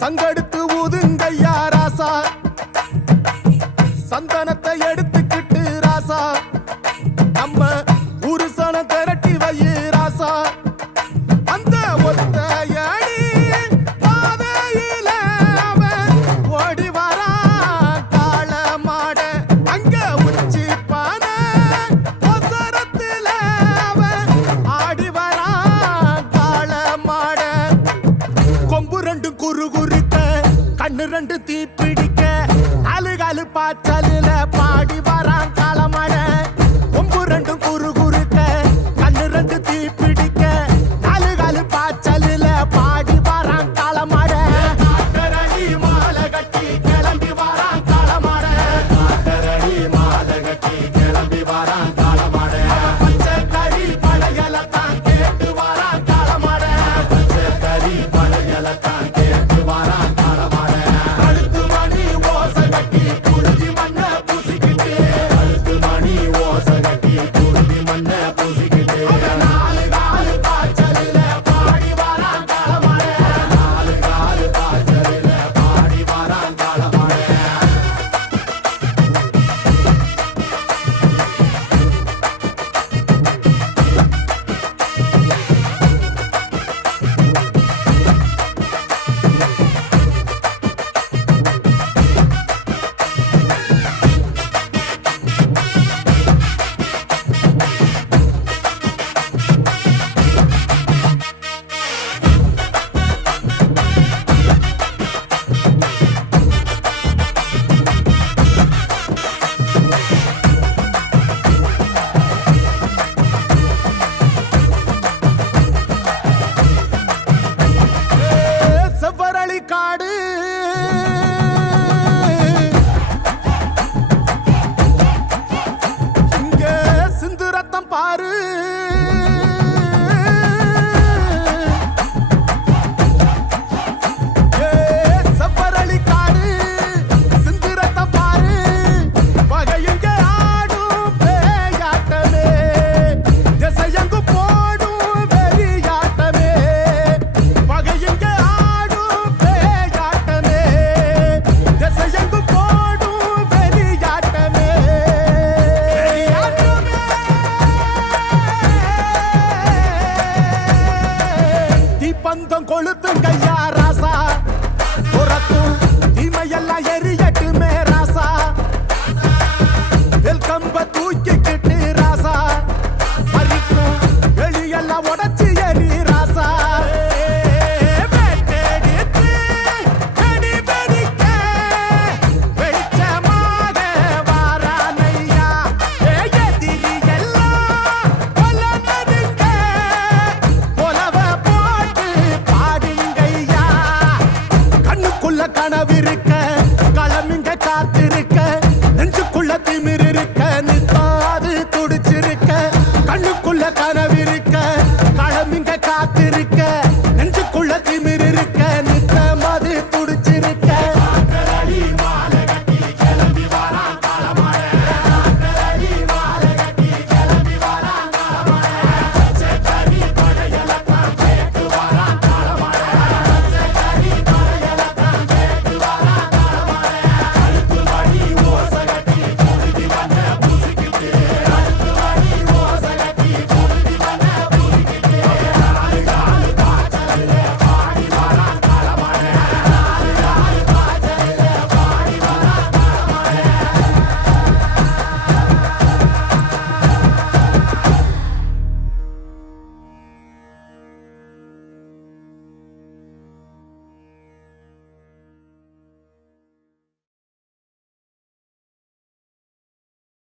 சங்கெடுத்து ஊதுங்கய்யா ராசா, சந்தனத்தை எடுத்துக்கிட்டு ராசா, நம்ம ஊரு சனம் திரட்டி வையு ராசா. அந்த ஒத்தையடி பாதையில அவன் ஓடி வரான் காள மாட, அங்க உச்சி பானை ஒசரத்துல அவன் ஆடி வரான் காள மாட. கொம்பு ரெண்டு குறு குறுக்க, கண்ணு ரெண்டு தீ பிடிக்க, அழுகாலு பாச்சலில பாடி வரான் காளமாட. கொம்பு ரெண்டு குறு குறுக்க, கண்ணு ரெண்டு தீ பிடிக்க, அழுகாலு பாச்சலில பாடி வரான் காளமாட. காட்டரடி மாலை கட்டி கிளம்பி வரான் காளமாட, காட்டரடி மாலை கட்டி கிளம்பி வரான் காளமாட. பச்சை கறி படையலத்தான் கேட்டு வரான் காளமாட, பச்சை கறி படையலத்தான் கேட்டு வரான் காளமாட. கழுத்து மணி ஓசை கட்டி குருதி மண்ண பூசிக்கிட்டு, கழுத்து மணி ஓசை கட்டி குருதி மண்ண பூசிக்கிட்டு, நாலு காலு பாய்ச்சலில பாடி வரான் காளமாட, நாலு காலு பாய்ச்சலில பாடி வரான் காளமாட. செவ்வரளி காடு இங்க சிந்து ரத்தம் பாரு.